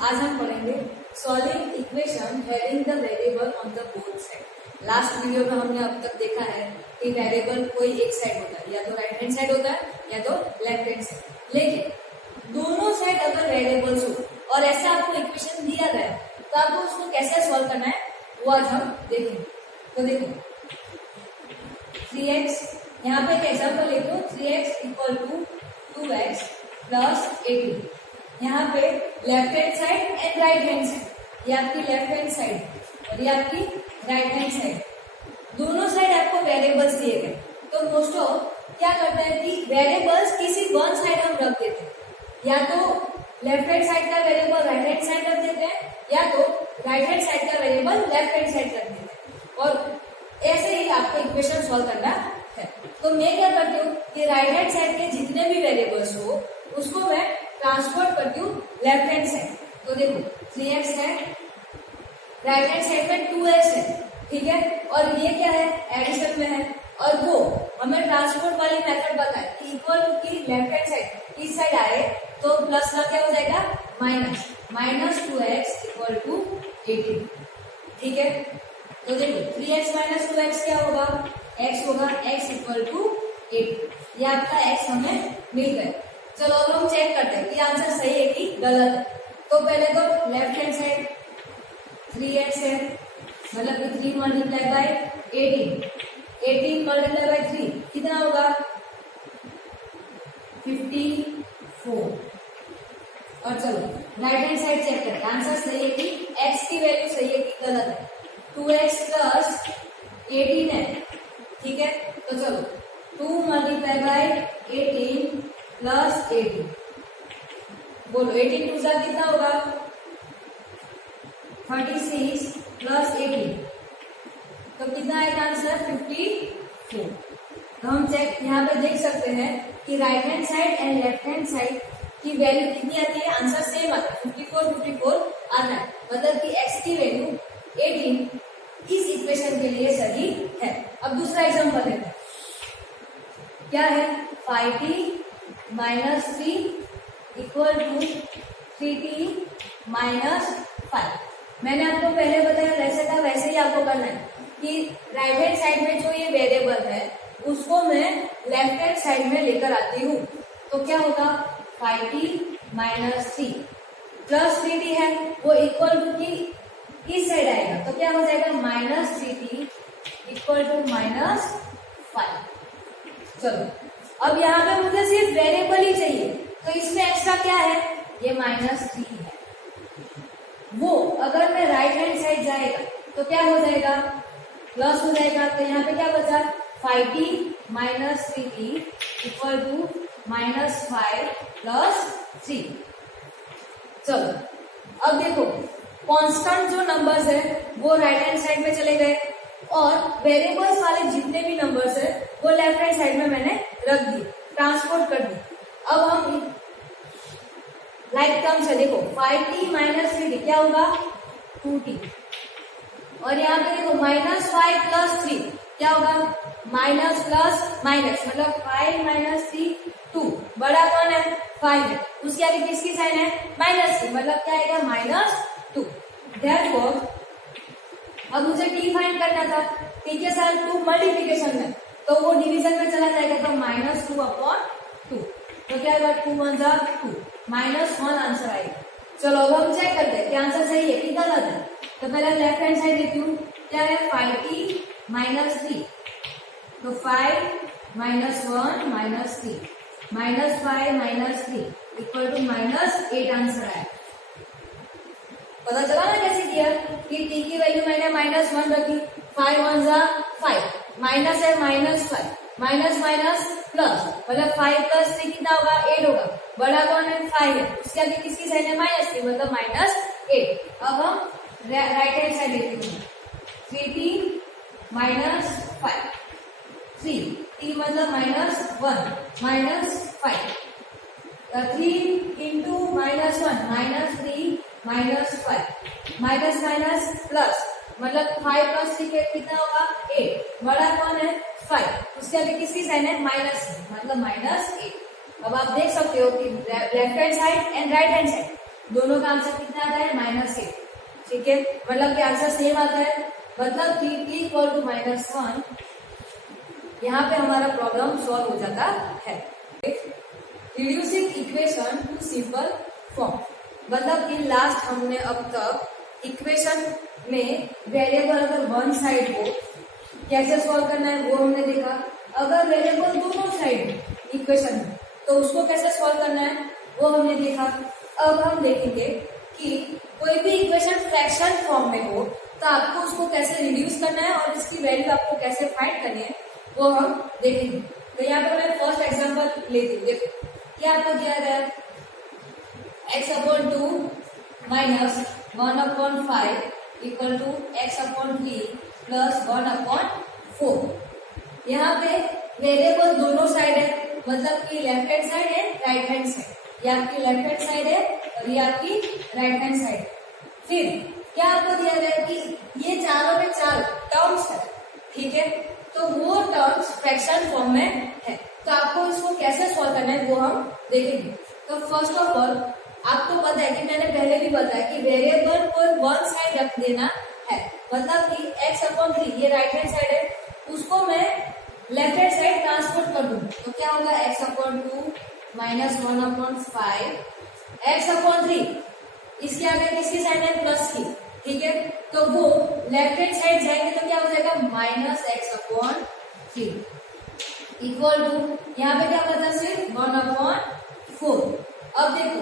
आज हम पढ़ेंगे solving equation having the variable on the both side. Last video में हमने अब तक देखा है कि वेरिएबल कोई एक साइड होता है, या तो राइट हैंड साइड होता है या तो लेफ्ट हैंड साइड। लेकिन दोनों साइड अगर वेरिएबल्स हो और ऐसा आपको इक्वेशन दिया गया है तो आपको उसको कैसे सॉल्व करना है वो आज हम देखेंगे। तो देखो 3x, यहाँ पे एक एग्जाम्पल लिखो 3x equal to 2x plus 18। यहाँ पे left hand side and right hand side, ये आपकी लेफ्ट हैंड साइड और ये आपकी राइट हैंड साइड, दोनों साइड आपको वेरिएबल्स दिए गए। तो मोस्ट ऑफ क्या करते हैं कि वेरिएबल्स किसी वन साइड हम रख देते हैं, या तो लेफ्ट हैंड साइड का वेरिएबल राइट हैंड साइड रख देते हैं या तो राइट हैंड साइड का वेरिएबल लेफ्ट हैंड साइड रख देते हैं, और ऐसे ही आपको इक्वेशन सॉल्व करना है। तो मैं क्या करती हूँ कि राइट हैंड साइड के जितने भी वेरिएबल्स हो उसको मैं ट्रांसफर करती हूँ लेफ्ट हैंड साइड। तो देखो 3x है, राइट हैंड साइड में 2x है, ठीक है, और ये क्या है एडिशन में है, और वो हमें ट्रांसपोर्ट वाली मेथड पता है कि इक्वल टू की लेफ्ट हैंड साइड इस साइड आए तो प्लस का क्या हो जाएगा माइनस 2x इक्वल टू 18, ठीक है। तो देखो 3x माइनस 2x क्या होगा, x होगा, x इक्वल टू 8। ये आपका x हमें मिल गया। चलो अब हम चेक करते हैं कि आंसर सही है कि गलत है। तो पहले तो लेफ्ट हैंड साइड 3x है, मतलब कि 3 मल्टीप्लाई बाय 18 मल्टीप्लाई बाय 3 कितना होगा 54। और चलो राइट हैंड साइड चेक करते हैं आंसर सही है कि x की वैल्यू सही है कि गलत है। 2x प्लस 18 है, ठीक है। तो चलो 2 मल्टीप्लाई बाय 18 प्लस 18, बोलो 18 टू जा कितना होगा 36 प्लस 18, तो कितना आएगा आंसर 54। तो हम चेक यहाँ पे देख सकते हैं कि right hand side and left hand side की वैल्यू कितनी आती है, आंसर सेम आता है 54 आता है, मतलब कि x की वैल्यू 18 इस इक्वेशन के लिए सही है। अब दूसरा एग्जाम्पल लेते हैं, क्या है 5t minus 3 equal to 3t minus 5। मैंने आपको पहले बताया वैसे था वैसे ही आपको करना है कि राइट हैंड साइड में जो ये वेरिएबल है उसको मैं लेफ्ट हैंड साइड में लेकर आती हूँ। तो क्या होगा 5t माइनस 3 प्लस 3t है, वो इक्वल टू की इस साइड आएगा, तो क्या हो जाएगा minus 3t equal to minus 5। चलो अब यहाँ पे मुझे सिर्फ वेरिएबल ही चाहिए, तो इसमें एक्स्ट्रा क्या है, ये माइनस 3 है। वो अगर मैं राइट हैंड साइड जाएगा तो क्या हो जाएगा प्लस हो जाएगा, तो यहाँ पे क्या बचा 5t minus 3t equal to minus 5 plus 3। चलो अब देखो कांस्टेंट जो नंबर्स है वो राइट हैंड साइड में चले गए और वेरिएबल्स वाले जितने भी नंबर्स है वो लेफ्ट हैंड साइड में मैंने रख दी, ट्रांसपोर्ट कर दी। अब हम लाइक टर्म्स है, देखो 5t माइनस 3t क्या होगा 2t, और यहाँ पे देखो माइनस 5 प्लस 3 क्या होगा माइनस प्लस माइनस, मतलब 5 माइनस 3 2, बड़ा कौन है 5 है, उसके आगे किसकी साइन है माइनस की, मतलब क्या आएगा माइनस 2। Therefore, अब मुझे t फाइंड करना था, t के साथ 2 मल्टीप्लीकेशन में, तो वो डिवीजन में चला जाएगा, तो माइनस 2 अपॉन 2, तो क्या होगा 2 1 जा 2, माइनस 1 आंसर आएगा। चलो अब हम चेक करते हैं कि आंसर सही है कि गलत है। तो पहले लेफ्ट हैंड साइड लेती हूँ, क्या है 5t माइनस 3, तो 5 minus 1 minus 3 minus 5 minus 3 equal to minus 8 answer आया। पता चला ना कैसे किया कि t की वैल्यू मैंने माइनस 1 रखी, 5 1 जा 5, माइनस है माइनस 5, माइनस माइनस प्लस, मतलब 5 प्लस 3 कितना होगा 8 होगा, बड़ा कौन है 5 है, उसके आगे किसकी साइन है माइनस की, मतलब माइनस 8। अब हम राइट हैंड साइड लेते हैं 3t माइनस 5, 3t मतलब minus 1 minus 5, 3 into minus 1 minus 3 minus 5, minus minus plus, मतलब 5 प्लस 3 कितना होगा 8, बड़ा कौन है 5, उसके आगे किसकी साइन है माइनस, मतलब माइनस 8। अब आप देख सकते हो कि left hand side and right hand side दोनों का आंसर कितना आता है -8। ठीक है, मतलब कि आंसर सेम आता है, मतलब कि t इक्वल टू -1। यहाँ पे हमारा प्रॉब्लम सॉल्व हो जाता है। Reducing equation two simple form, मतलब कि लास्ट हमने अब तक इक्वेशन में वेरिएबल अगर वन साइड हो कैसे सॉल्व करना है वो हमने देखा। अगर वेरिएबल दोनों साइड इक्वेशन में तो उसको कैसे सॉल्व करना है वो हमने देखा। अब हम देखेंगे कि कोई भी इक्वेशन फ्रैक्शन फॉर्म में हो तो आपको उसको कैसे रिड्यूस करना है और इसकी वैल्यू आपको कैसे फाइंड करनी है वो हम देखेंगे। तो यहाँ पर मैं फर्स्ट एग्जांपल लेती हूँ। देखो क्या आपको दिया गया है, x/2 minus 1/5 equal to x/3 plus 1/4। यहाँ पे वेरिएबल दोनों साइड है, मतलब कि लेफ्ट हैंड साइड है राइट हैंड साइड। ये आपकी लेफ्ट हैंड साइड है और ये आपकी राइट हैंड साइड। फिर क्या आपको दिया गया है कि ये चारों पे चार टर्म्स है, ठीक है, तो वो टर्म्स फ्रैक्शन फॉर्म में है। तो आपको इसको कैसे सॉल्व करना है वो हम देखेंगे। तो फर्स्ट ऑफ ऑल आपको पता है कि मैंने पहले भी बताया कि वेरिएबल को वन साइड रख देना है, मतलब कि x/3 ये राइट हैंड साइड है, उसको मैं लेफ्ट हैंड साइड ट्रांसफर कर दूं तो क्या होगा x/2 माइनस 1/5 x/3 इसके आगे किसकी साइड है प्लस की, ठीक है, तो वो लेफ्ट हैंड साइड जाएंगे तो क्या हो जाएगा -x/3 इक्वल टू यहाँ पे क्या बचा सिर्फ 1/4। अब देखो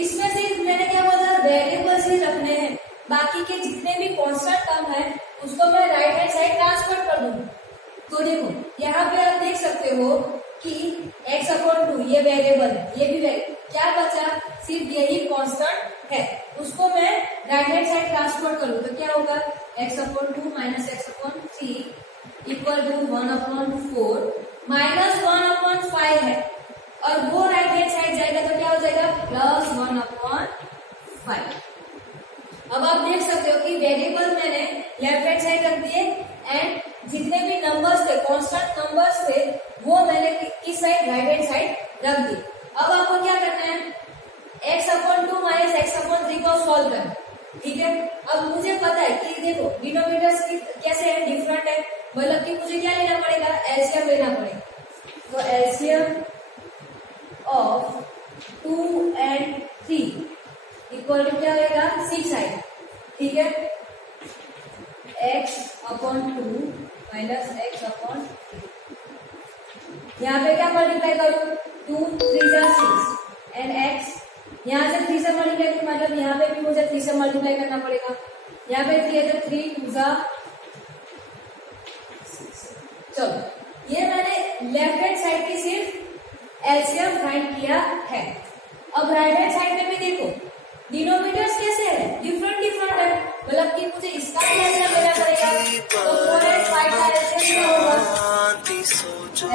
इसमें सिर्फ मैंने क्या बोला वेरिएबल्स ही रखने हैं, बाकी के जितने भी कांस्टेंट टर्म है उसको मैं राइट हैंड साइड ट्रांसफर कर दूंगा। तो देखो यहाँ पे आप देख सकते हो कि x/2 ये वेरिएबल है, ये भी क्या बचा सिर्फ यही कांस्टेंट है, उसको मैं राइट हैंड साइड ट्रांसफर करूँ तो क्या होगा x/2 minus x/3 equal to 1/4 minus 1/5 है और वो राइट हैंड साइड जाएगा तो क्या हो जाएगा प्लस 1/5। अब आप देख सकते हो कि वेरिएबल मैंने लेफ्ट हैंड साइड रख दिए एंड जितने भी नंबर्स थे कांस्टेंट नंबर्स थे वो मैंने किस साइड राइट हैंड साइड रख दी। अब आपको क्या करना है x/2 माइनस x/3 को सॉल्व करना, ठीक है। अब मुझे पता है कि देखो डिनोमिनेटर्स कैसे है डिफरेंट है, मतलब कि मुझे क्या लेना पड़ेगा एलसीएम लेना पड़ेगा। तो LCM of 2 and 3 equal to क्या होगा 6 आएगा, ठीक है, x/2 माइनस x/3। यहाँ पे क्या मल्टीप्लाई करूँ 2 3 जा 6 एंड x यहाँ से 3 से मल्टीप्लाई करूँ मतलब यहाँ पे भी मुझे 3 से मल्टीप्लाई करना पड़ेगा। यहाँ पे 3 है तो 3 2 जा 6। चलो ये मैंने लेफ्ट हैंड साइड की सिर्फ एलसीएम फाइंड किया है। अब राइट हैंड साइड में भी देखो डिनोमिनेटर्स कैसे है डिफरेंट है, मतलब कि मुझे इसका भी एलसीएम लेना पड़ेगा। तो 4 and 5 का एलसीएम क्या होगा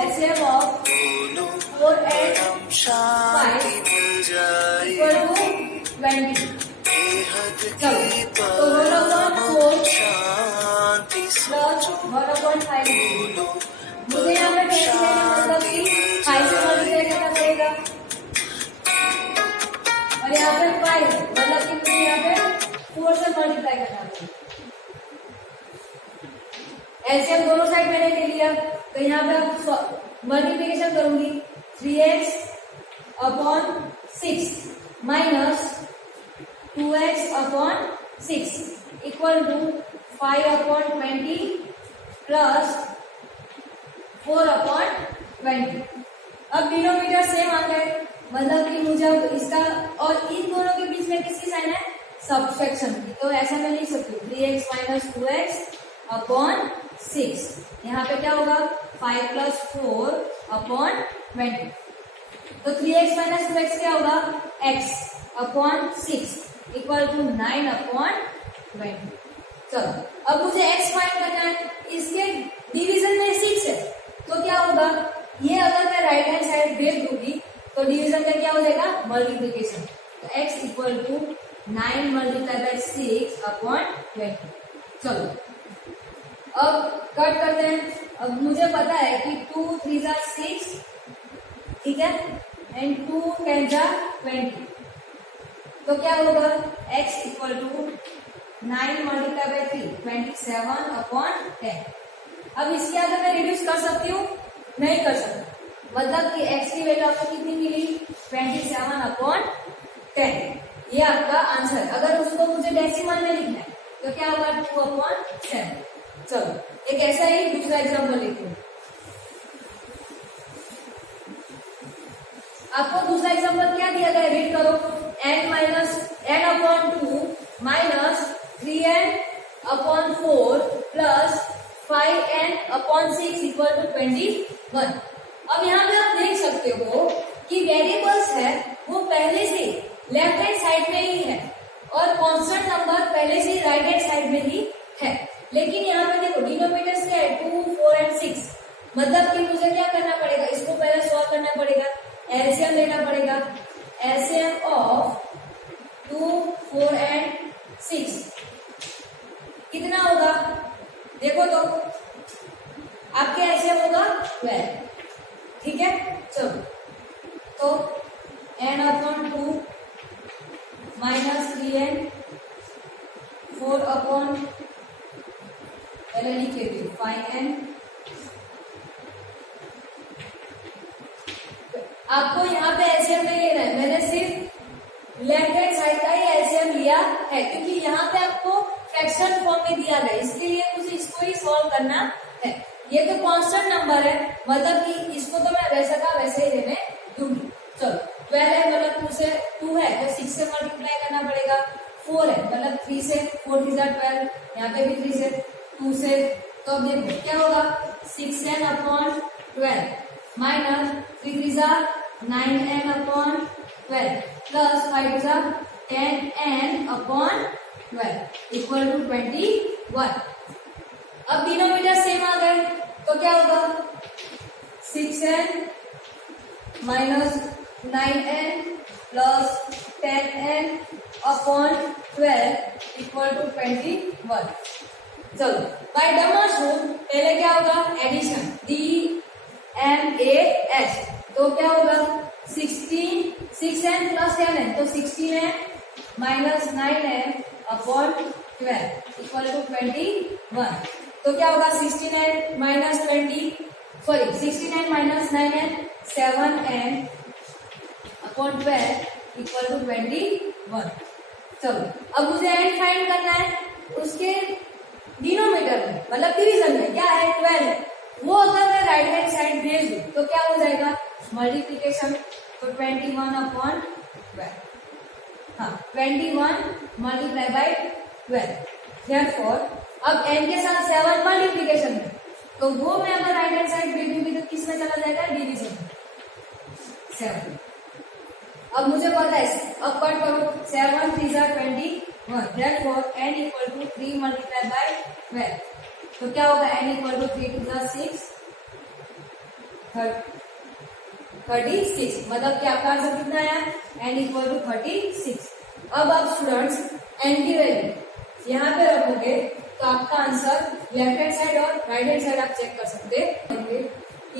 LCM of 4 and 5 equal to 20। चलो तो 1/4 प्लस 1/5 मुझे यहाँ पे मतलब कि 5 से मल्टीप्लाई करना पड़ेगा और यहाँ पे 5 मतलब कि मुझे यहाँ पे 4 से मल्टीप्लाई करना पड़ेगा। एलसीएम दोनों साइड मैंने ले लिया तो यहाँ पे अब मल्टीप्लिकेशन करूंगी 3x/6 minus 2x/6 equal to 5/20 plus 4/20। अब डिनोमिनेटर सेम आ गए, मतलब कि मुझे अब इसका और इन दोनों के बीच में किसकी साइन है सब्ट्रैक्शन की, तो ऐसा मैं लिख सकती हूँ 3x माइनस 2x/6। यहाँ पे क्या होगा 5 प्लस 4/20। तो 3x माइनस 2x क्या होगा x/6 इक्वल टू 9/20। चलो अब मुझे x फाइंड करना है, इसके डिवीजन में 6 है तो क्या होगा ये अगर मैं राइट हैंड साइड भेज दूंगी तो डिवीजन का क्या हो जाएगा मल्टीप्लिकेशन। तो x equal to 9 multiply by 6/20। चलो अब कट करते हैं। अब मुझे पता है कि 2 3 जा 6, ठीक है, एंड 2 10 जा 20। तो क्या होगा x equal to 9 multiply by 3 27/10। अब इसके आगे मैं रिड्यूस कर सकती हूँ? नहीं कर सकती। मतलब कि x की वैल्यू आपको कितनी मिली 27/10। ये आपका आंसर। अगर उसको मुझे डेसिमल में लिखना है तो क्या होगा 2/7। चलो एक ऐसा ही दूसरा एग्जाम्पल लेती हूँ। आपको दूसरा एग्जाम्पल क्या दिया गया रीड करो। n/2 minus 3n/4 plus 5n/6 equal to 21। अब यहाँ पे आप देख सकते हो कि वेरिएबल्स है वो पहले से लेफ्ट हैंड साइड में ही है और कांस्टेंट नंबर पहले से राइट हैंड साइड में ही है। लेकिन यहाँ पे देखो डिनोमिनेटर्स क्या है 2, 4 एंड 6। मतलब कि मुझे क्या करना पड़ेगा, इसको पहले सॉल्व करना पड़ेगा, एलसीएम लेना पड़ेगा। एलसीएम ऑफ 2, 4 एंड 6 कितना होगा देखो तो, आपके एलसीएम होगा 12। ठीक है चलो, तो n/2 माइनस 3n 4 पहले लिख लेती हूँ 5n। आपको यहाँ पे एलसीएम नहीं लेना है, मैंने सिर्फ लेफ्ट हैंड साइड का ही एलसीएम लिया है क्योंकि यहाँ पे आपको फ्रैक्शन फॉर्म में दिया गया, इसके लिए मुझे इसको ही सॉल्व करना है। ये तो कांस्टेंट नंबर है, मतलब कि इसको तो मैं वैसा का वैसे ही लेने दूंगी। चलो 12 है मतलब 2 से 2 है तो 6 से मल्टीप्लाई करना पड़ेगा। 4 है मतलब 3 से 4 3 12, यहाँ पे भी 3 से 2 से, तो अब देखो क्या होगा 6n/12 minus 3 3 9n/12 plus 5 10n/12 equal to 21। अब डिनोमिनेटर सेम आ गए तो क्या होगा 6n minus 9n plus 10n/12 equal to 21। चलो बाय डमर्स रूल पहले क्या होगा एडिशन DMAS, तो क्या होगा 6n प्लस 10n तो 16n minus 9n/12 equal to 21। तो क्या होगा 16n minus 9n 7n/12 equal to 21। चलो अब मुझे एंड फाइंड करना है उसके डिनोमिनेटर में, मतलब डिवीजन में क्या है 12 है, वो अगर मैं राइट हैंड साइड भेज दूं तो क्या हो जाएगा मल्टीप्लीकेशन, तो 21/12। हाँ 21 मल्टीप्लाई बाई 12। देयरफॉर अब n के साथ 7 मल्टीप्लीकेशन में, तो वो मैं अगर राइट हैंड साइड भेजूंगी तो किस में चला जाएगा डिवीजन 7। अब मुझे पता है, अब कट करो 7 3 21। Therefore n equal to 3 multiply by 12, तो क्या होगा n इक्वल टू 3 2 6 36। मतलब कि आपका आंसर कितना आया n इक्वल टू 36। अब आप स्टूडेंट्स n की वैल्यू यहाँ पे रखोगे तो आपका आंसर लेफ्ट हैंड साइड और राइट हैंड साइड आप चेक कर सकते हैं।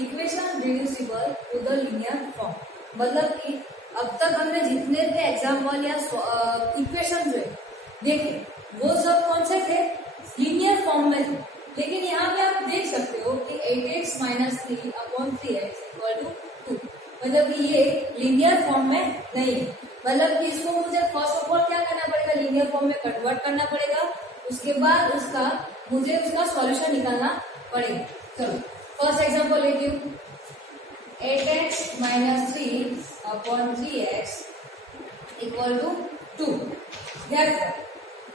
Equation reducible to the linear form, मतलब कि अब तक हमने जितने भी एग्जाम्पल या इक्वेशन जो देखे वो सब कौन से थे लीनियर फॉर्म में थे, लेकिन यहाँ पे आप देख सकते हो कि 8x minus 3/3x equal to 2, मतलब कि ये लीनियर फॉर्म में नहीं है। मतलब कि इसको मुझे फर्स्ट ऑफ ऑल क्या करना पड़ेगा लीनियर फॉर्म में कन्वर्ट करना पड़ेगा, उसके बाद मुझे उसका सॉल्यूशन निकालना पड़ेगा। चलो फर्स्ट एग्जांपल लेती हूँ 8x minus 3/3x equal to 2।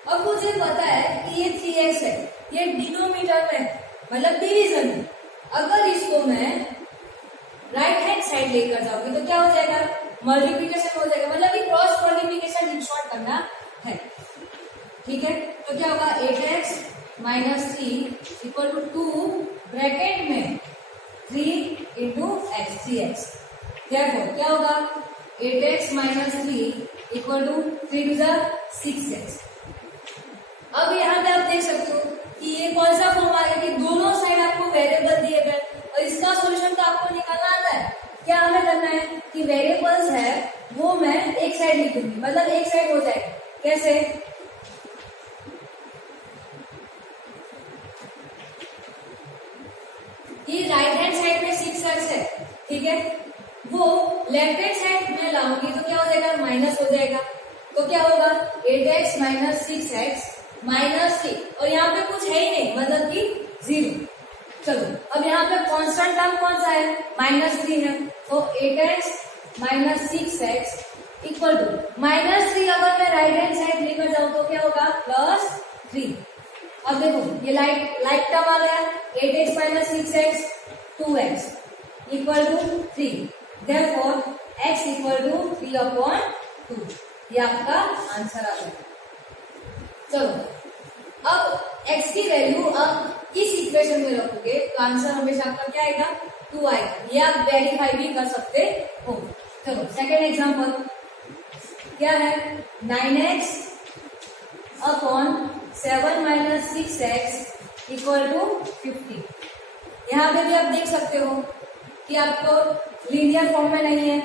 अब मुझे पता है कि ये 3x है, ये डिनोमिनेटर में मतलब डिवीजन है। अगर इसको मैं राइट हैंड साइड लेकर जाऊंगी तो क्या हो जाएगा मल्टीप्लीकेशन हो जाएगा, मतलब कि क्रॉस मल्टीप्लीकेशन इन शॉर्ट करना है। ठीक है, तो क्या होगा 8x minus 3 equal to 2 bracket में 3 इंटू एक्स 3x। क्या होगा 8x minus 3 equal to 3 to 6x। अब यहाँ पे आप देख सकते हो कि ये कौन सा फॉर्म आ गया कि दोनों साइड आपको वेरिएबल दिए गए और इसका सॉल्यूशन तो आपको निकालना आता है। क्या हमें करना है कि वेरिएबल्स है वो मैं एक साइड लिख दूंगी, मतलब एक साइड हो जाएगा। कैसे? ये राइट हैंड साइड में 6x है, ठीक है, वो लेफ्ट हैंड साइड में लाऊंगी तो क्या हो जाएगा, माइनस हो जाएगा। तो क्या होगा 8x माइनस 6x माइनस 3, और यहाँ पे कुछ है ही नहीं, मतलब कि 0। चलो अब यहाँ पे कांस्टेंट टर्म कौन सा है, -3 है, तो 8x minus 6x equal to -3। अगर मैं राइट हैंड साइड लेकर जाऊं तो क्या होगा, +3। अब देखो ये लाइक टर्म आ गया, 8x minus 6x 2x equal to 3, therefore x equal to 3/2। ये आपका आंसर आ गया। चलो अब x की वैल्यू अब इस इक्वेशन में रखोगे तो आंसर हमेशा आपका क्या आएगा, 2 आएगा। ये आप वेरीफाई भी कर सकते हो। चलो सेकेंड एग्जांपल क्या है, 9x upon 7 minus 6x equal to 50। यहाँ पे भी आप देख सकते हो कि आपको लीनियर फॉर्म में नहीं है,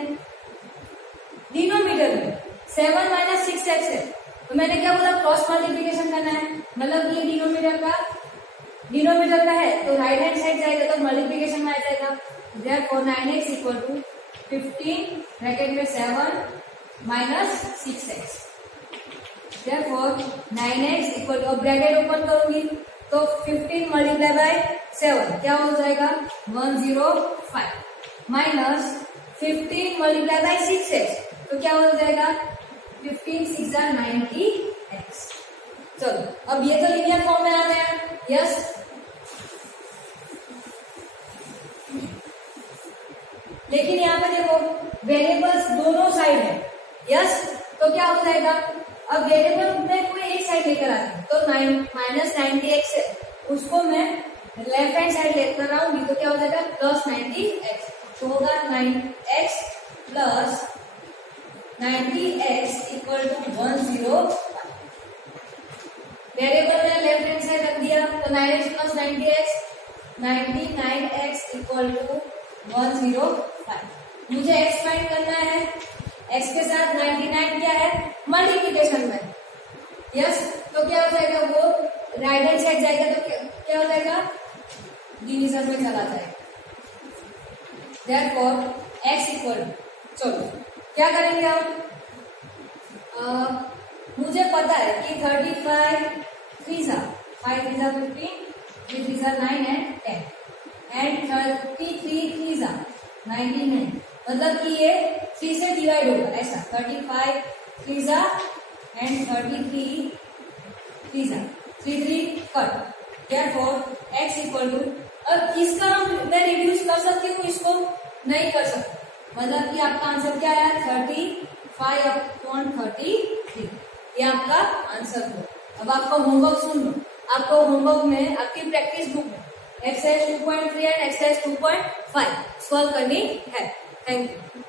डिनोमिनेटर में 7 माइनस 6x है, तो मैंने क्या बोला, क्रॉस मल्टीप्लीकेशन करना है, मतलब ये डिनोमिनेटर का है तो राइट हैंड साइड जाएगा तो मल्टीप्लीकेशन में आ जाएगा। Therefore 9x equal to 15 bracket में 7 minus 6x, therefore 9x equal to, bracket open करूंगी तो 15 मल्टीप्लाई बाय 7 क्या हो जाएगा, 105 माइनस 15 मल्टीप्लाई बाय 6x तो क्या हो जाएगा, 15 6 90x। चलो अब ये तो लीनियर फॉर्म में आ गया, यस। लेकिन यहाँ पे देखो वेरिएबल्स दोनों साइड है, यस, तो क्या हो जाएगा, अब वेरिएबल में कोई एक साइड लेकर आती है, तो -90x है, उसको मैं लेफ्ट हैंड साइड लेकर आऊंगी तो क्या हो जाएगा, +90x, तो होगा 9x plus 90x equal to 105। Variable में लेफ्ट हैंड साइड रख दिया तो 9x plus 90x 99x equal to 105। मुझे x फाइंड करना है, x के साथ 99 क्या है, मल्टीप्लीकेशन में, यस, तो क्या हो जाएगा, वो राइट हैंड साइड जाएगा तो क्या हो जाएगा, डिवीजन में चला जाएगा। देयरफॉर x इक्वल, चलो क्या करेंगे हम, मुझे पता है कि 35 3 5 3 15 3 3 9 एंड 10 एंड 33 3 99, मतलब कि ये 3 से डिवाइड होगा ऐसा, 35 3 and 33 3 3 cut, therefore x equal to, अब इसका मैं रिड्यूस कर सकती हूँ, इसको नहीं कर सकती, मतलब कि आपका आंसर क्या है, 35/33, ये आपका आंसर हो। अब आपका होमवर्क सुन लो, आपको होमवर्क में आपकी प्रैक्टिस बुक में एक्सरसाइज 2.3 एंड एक्सरसाइज 2.5 सॉल्व करनी है। Thank you.